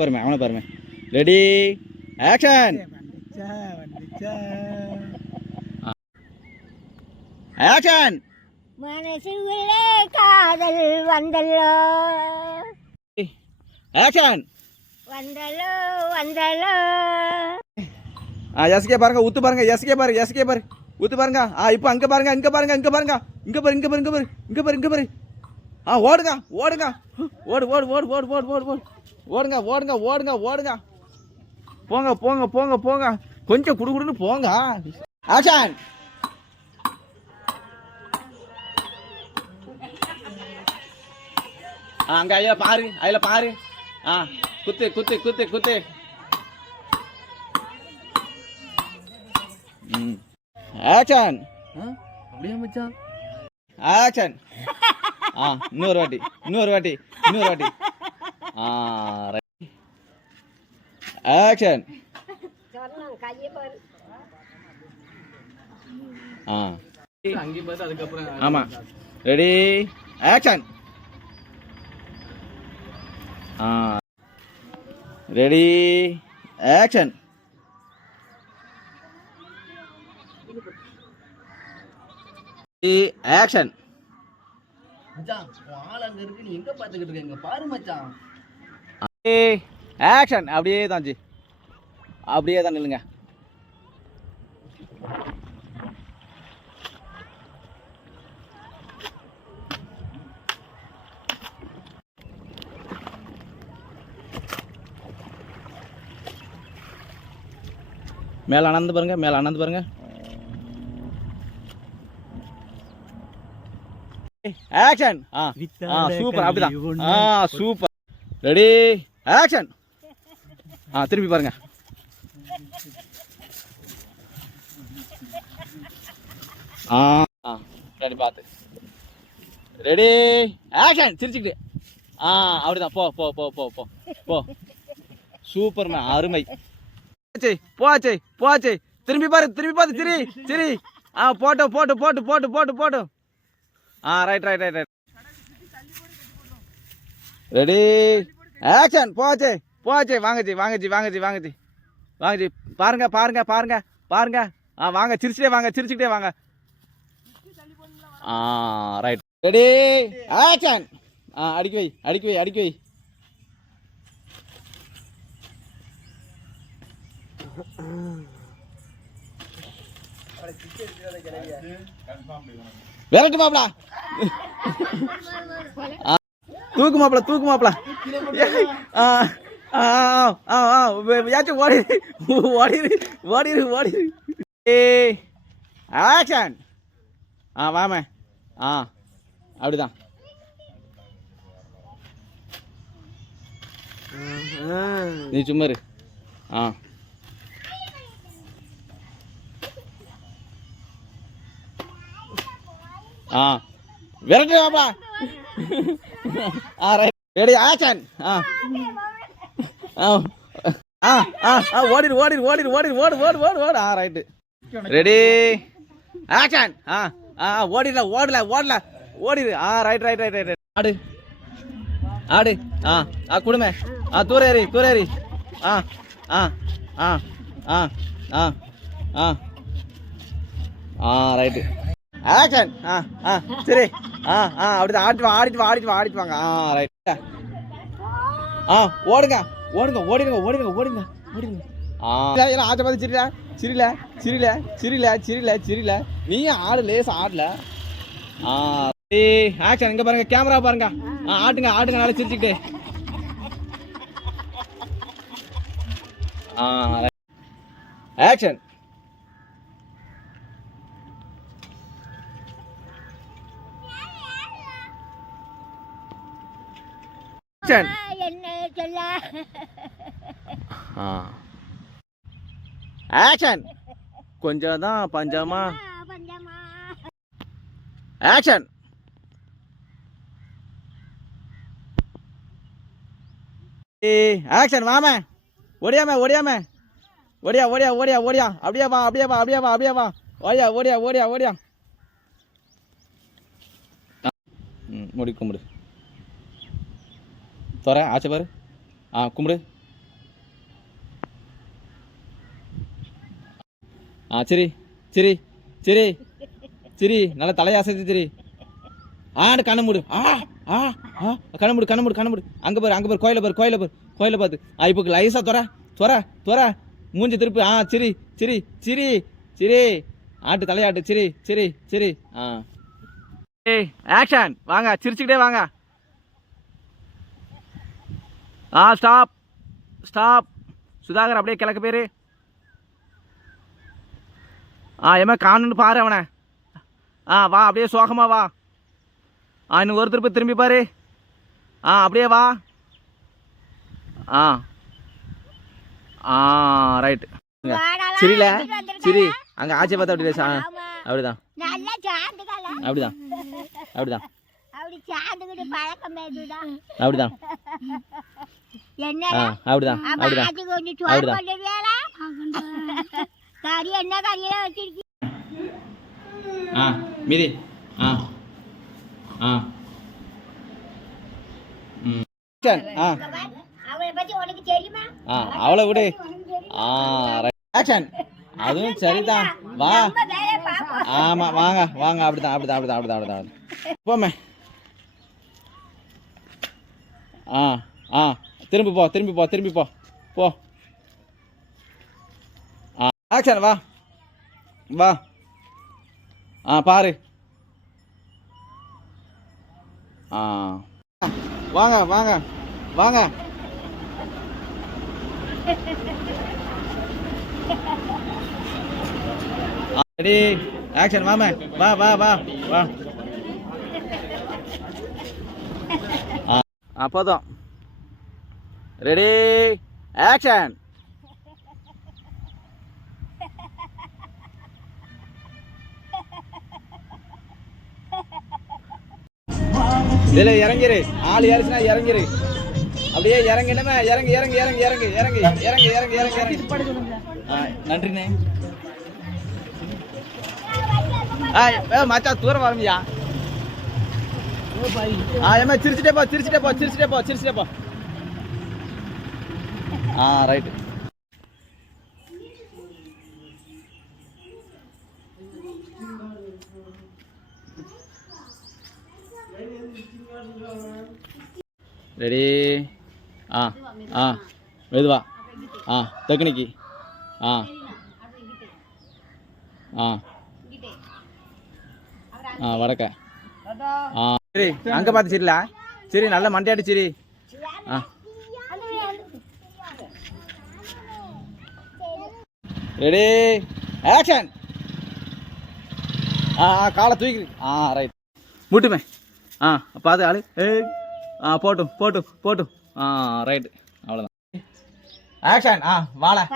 பாருமே அவனை பாருமே. Ready action. Action. மனசுக்குள்ளே காதல் வந்தல்லோ. ஆக்ஷன். வந்தல்லோ வந்தல்லோ. எஸ்கே பாருங்க, ஊத்து பாருங்க, எஸ்கே பாரு, எஸ்கே பாரு, ஊத்து பாருங்க. இப்போ அங்க பாருங்க, இங்க பாருங்க, இங்க பாருங்க, இங்க பாரு, இங்க பாரு, இங்க பாரு, இங்க பாரு, இங்க பாரு. ஓடுங்க, ஓடுங்க, ஓடு ஓடு ஓடு ஓடு ஓடு ஓடு ஓடு ஓடுங்க, ஓடுங்க, ஓடுங்க, ஓடுங்க. போங்க போங்க போங்க போங்க, கொஞ்சம் குடுகுடுன்னு போங்க. ஆக்ஷன். அங்க ஐயா பாரு, ஐயா பாரு. குத்து குத்து குத்து குத்து. ஆக்ஷன். அப்படியே மச்சான். ஆக்ஷன். இன்னொரு வாட்டி, இன்னொரு வாட்டி, இன்னொரு வாட்டி. ஆக்ஷன். அங்கே பார்த்து அதுக்கப்புறம் ஆமா. Ready action. Ready action. Action. மச்சான் ஆள் அங்க இருக்கு, நீ எங்க பாத்துக்கிட்டு இருக்க? இங்க பாரு மச்சான். ஆக்ஷன். அப்படியே தான் ஜி, அப்படியே தான் நில்லுங்க. மேல அனந்து பாருங்க, மேல அனந்து பாருங்க. ஆக்ஷன். சூப்பர், அப்படிதான். சூப்பர். Ready action. திருப்பி பாருங்க. ரெடி பார்த்து. Ready action. சிரிச்சுக்கிட்டு. அப்படிதான். போ போ போ போ போ போ. சூப்பர்ண்ணா, அருமை. போச்சு போச்சு. திரும்பி பாரு, திரும்பி பார்த்து சிரி சிரி. போட்டு போட்டு போட்டு போட்டு போட்டு போட்டு. Right right right right. Ready action. போச்சு போச்சு. வாங்கச்சி வாங்கச்சி வாங்கச்சி வாங்கச்சி வாங்கச்சி. பாருங்க பாருங்க பாருங்க பாருங்க. வாங்க, சிரிச்சுட்டே வாங்க, சிரிச்சுக்கிட்டே வாங்க. ரைட். Ready action. அடிக்க வை, அடிக்க வை, அடிக்க வை. விரட்டு மாப்பிள, தூக்கு மாப்பிள, தூக்கு மாப்பிள. யாச்சும் ஓடிரு ஓடிரு ஓடிரு ஓடிரு. ஆக்ஷன். வாமே. அப்படிதான். நீ சும்மா இரு. விரட்டு மாப்பிள. Ready action. ஓடிடு ஓடிடு ஓடிடு ஓடிடு ஓடு ஓடு ஓடு ஓடு. ரைட்டு. Ready action. ஓடிடல ஓடல ஓடல ஓடிடு. Right right right right. ஆடு ஆடு. குடுமே. தூரேறி தூரேறி. Right action. சரி. அப்படிதான். ஆடிட்டு வா, ஆடிட்டு வா, ஆடிட்டு வா, ஆடிட்டு வாங்க. ரைட். ஓடுங்க ஓடுங்க ஓடிடுங்க ஓடிடுங்க ஓடிடுங்க ஓடிடுங்க. ஆச்ச பார்த்து சிரில சிரில சிரில சிரில சிரில சிரில. நீயும் ஆடு, லேசா ஆடல. ஆக்ஷன். இங்க பாருங்க, கேமரா பாருங்க. ஆட்டுங்க ஆட்டுங்க, நல்லா சிரிச்சுக்கிட்டு. ஆக்ஷன். என்ன சொல்ல? ஆக்ஷன். கொஞ்சம் தான் பஞ்சமா. ஆக்ஷன். ஆக்ஷன். வாமே, ஓடியாமே ஓடியாமே. ஓடியா ஓடியா ஓடியா ஓடியா. அப்படியே வா, அப்படியே வா, அப்படியே வா, அப்படியே வா. ஓடியா ஓடியா ஓடியா ஓடியா. முடி கும்பிடு. தோற ஆச்ச பாரு. கும்பிடு. சரி சரி சரி சரி நல்லா தலையாசை சரி ஆடு கண்ணை மூடு கண்ணை மூடு கண்ணை மூடு கண்ணை மூடு அங்கே பாரு கோயிலை பார்த்து இப்போ லைஸாக துற மூஞ்சி திருப்பி சரி சரி சரி சரி ஆட்டு தலையாட்டு சரி சரி சரி ஏய் ஆக்ஷன் வாங்க சிரிச்சுக்கிட்டே வாங்க ஸ்டாப் ஸ்டாப் சுதாகர் அப்படியே கிழக்கு பேர் ஏமா காணுன்னு பாரு அவனை வா அப்படியே சோகமா வா இன்னும் ஒரு திருப்பி பாரு அப்படியே வா ரைட் சரில சரி அங்கே ஆச்சை பார்த்து அப்படி அப்படிதான் அப்படிதான் அப்படிதான் அப்படிதான் அப்படிதான் அப்படிதான் மீதி அவளை விடு அதுவும் சரிதான் வா ஆமா வாங்க வாங்க அப்படிதான் போமே திரும்பி போ ஆக்ஷன் வா வா பாரு வாங்க ரெடி ஆக்ஷன் வாமே வா போதும் ரெடி ஆக்ஷன் இதுல இறங்கிரு ஆள் ஏறிச்சுனா இறங்கிரு அப்படியே இறங்கினமே இறங்கு நன்றிண்ணே மச்சா தூரம் வரமியா ஏமா சிரிச்சுட்டே போ ரைட்டு ரெடி மெதுவா டெக்னிக்கு வடக்க சரி அங்கே பார்த்து சரில சரி நல்ல மண்டையாடி சரி ரெடி ஆக்ஷன் காலை தூக்கி ரைட் முட்டுமே பார்த்து ஆளு போட்டும் ரைட்டு அவ்வளோதான் ஆக்ஷன் வாழ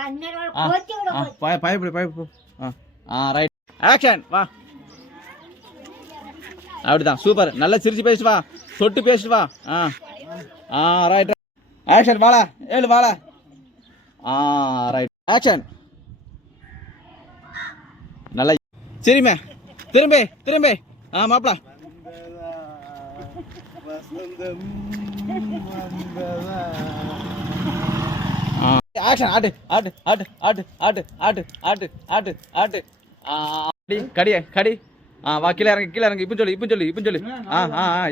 பயப்படு ரைட் ஆக்ஷன் வா அப்படிதான் சூப்பர் நல்லா சிரிச்சு பேசிட்டு வா தொட்டு பேசிட்டு வா ரைட் ஆக்ஷன் வாழ ஏழு வாழ ரைட் ஆக்ஷன் நல்லா சரிமே திரும்பி மாப்பிள ஆக்ஷன் ஆட்டு கடி வா கீழே இறங்கு இப்போ சொல்லு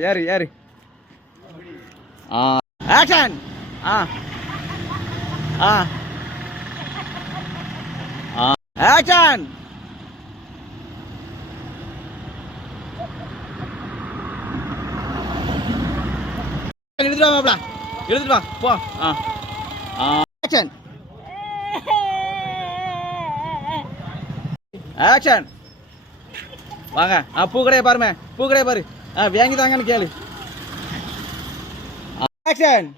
ஏறு ஆக்ஷன் ஆக்ஷன் எடுத்துட்டு வா போ ஆக்ஷன் ஆக்ஷன் வாங்க பூக்கடையை பாரு வாங்கி தாங்கன்னு கேளு ஆக்ஷன்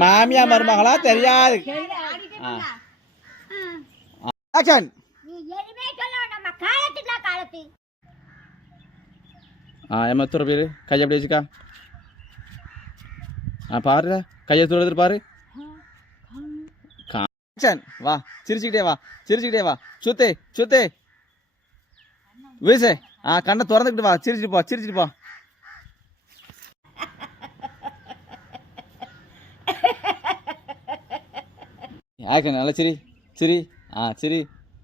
மாமியா மருமகளா தெரியாது ஆக்ஷன் ஏமா துற பேரு கையை அப்படி வச்சுக்கா பாரு கையை துறது பாரு வா சிரிச்சுக்கிட்டே வா சுத்தே வீசு கண்ணை திறந்துக்கிட்டு வா சிரிச்சிட்டு போ ஆக்ஷன் நல்லா சிரி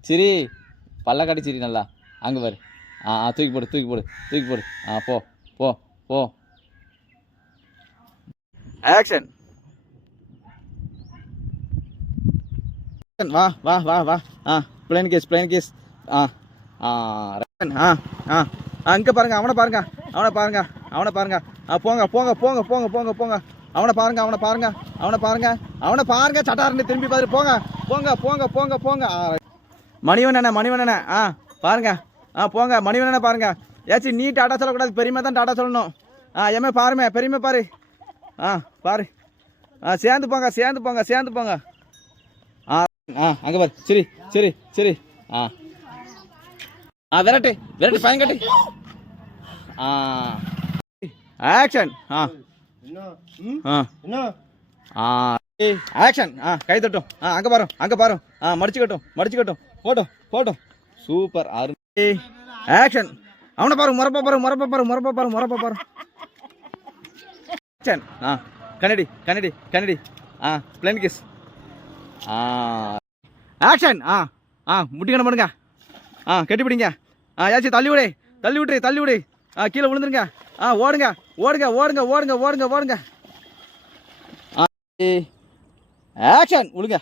சிரி பல்ல காட்டி சிரி நல்லா அங்கே பாரு. தூக்கி போடு தூக்கி போடு தூக்கி போடு. போ போ போ. ஆக்ஷன். வா வா வா வா. Plain case. அங்கே பாருங்க, அவனை பாருங்க. போங்க போங்க போங்க போங்க போங்க போங்க. அவனை பாருங்க. சட்டாருன்னு திரும்பி பாரு. போங்க போங்க போங்க போங்க போங்க. மணிவண்ணனை பாருங்க. போங்க மணிவண்ணனை பாருங்க. ஏச்சி நீ டாட்டா சொல்லக்கூடாது, பெரியமா தான் டாட்டா சொல்லணும். எம்மே பாருமே, பெரியமா பாரு. பாரு. சேர்ந்து போங்க. அங்கே பாரு. சரி. விரட்டு ஃபைன் கட்டு. ஆக்ஷன். ஆக்ஷன். கை தட்டும். அங்கே பாரு. மடிச்சுக்கட்டும். போட்டோம். சூப்பர். ஆக்ஷன். அவனை பாரு. முறப்ப பாரு. ஆக்ஷன். கன்னடி. Plain kiss. ஆக்ஷன். முட்டிக்கணும் பண்ணுங்க. கட்டி பிடிங்க. ஏச்சி தள்ளி விடு. கீழே விழுந்துருங்க. ஓடுங்க. ஆக்ஷன். விழுங்க.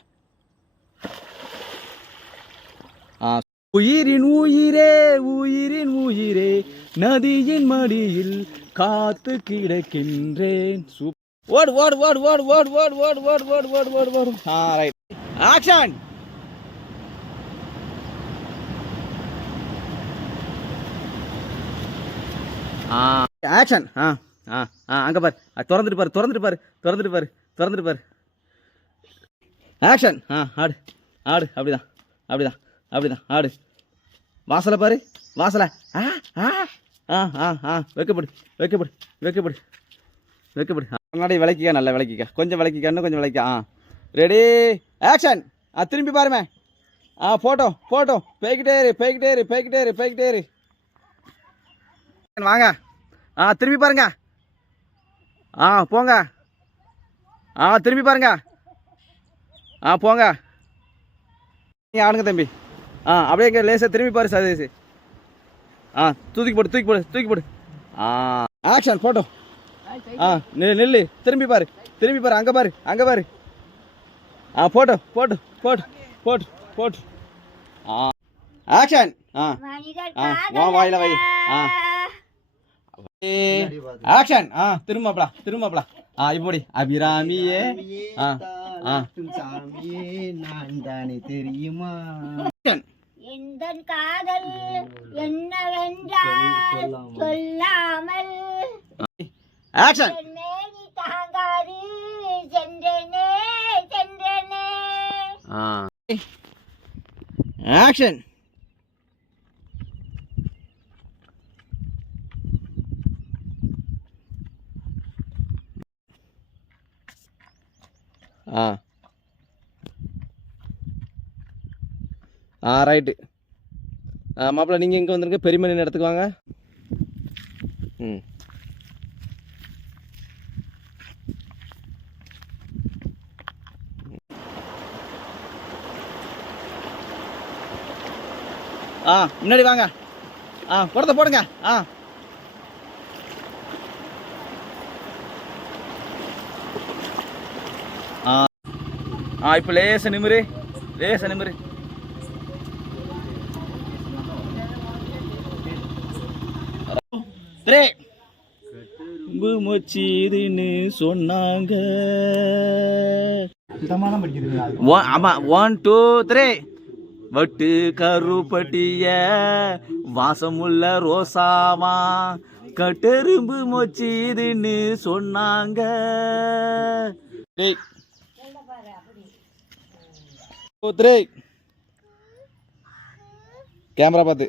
உயிரின் உயிரே நதியின் மடியில் காத்து கிடக்கின்றேன். ஓடு. ஆக்ஷன். ஆக்ஷன். அங்கே பாரு. திறந்துட்டு பாரு. ஆக்ஷன். ஆடு. அப்படிதான் ஆடு. வாசலை பாரு. வைக்கப்படு. முன்னாடி நல்லா விளக்கிக்க. கொஞ்சம் விளக்கிக்க. Ready action. திரும்பி பாருமே. போட்டோம். பேய்கிட்டே இரு. வாங்க. திரும்பி பாருங்க. போங்க. திரும்பி பாருங்க. போங்க. நீ ஆடுங்க தம்பி. அப்படியே லேசாக திரும்பி பாரு சதீஷ். தூக்கி போடு. ஆக்ஷன். போட்டோ. நில்லு. திரும்பி பாரு. அங்கே பாரு. போட்டு. ஆக்ஷன். வா வாயில வை. ஆக்ஷன். திரும்பப்படா. இப்படி அபிராமியே. நான் தானே தெரியுமா. எந்த காதல் என்னவென்றால் சொல்லாமல் ஆக்ஷன். தாங்காது சென்றேனே. ஆக்ஷன். ரைட்டு. மாப்பிள்ள நீங்கள் இங்கே வந்துருங்க. பெரியமணி இடத்துக்கு வாங்க. முன்னாடி வாங்க. குடத்தை போடுங்க. இப்போ லேச நிமிரு. மொச்சிதுன்னு சொன்னாங்க. ஆமா 1 2 3. வட்டு கருப்பட்டிய வாசமுள்ள ரோசாவா கட்டெரும்பு மொச்சிதுன்னு சொன்னாங்க. கேமரா பார்த்து.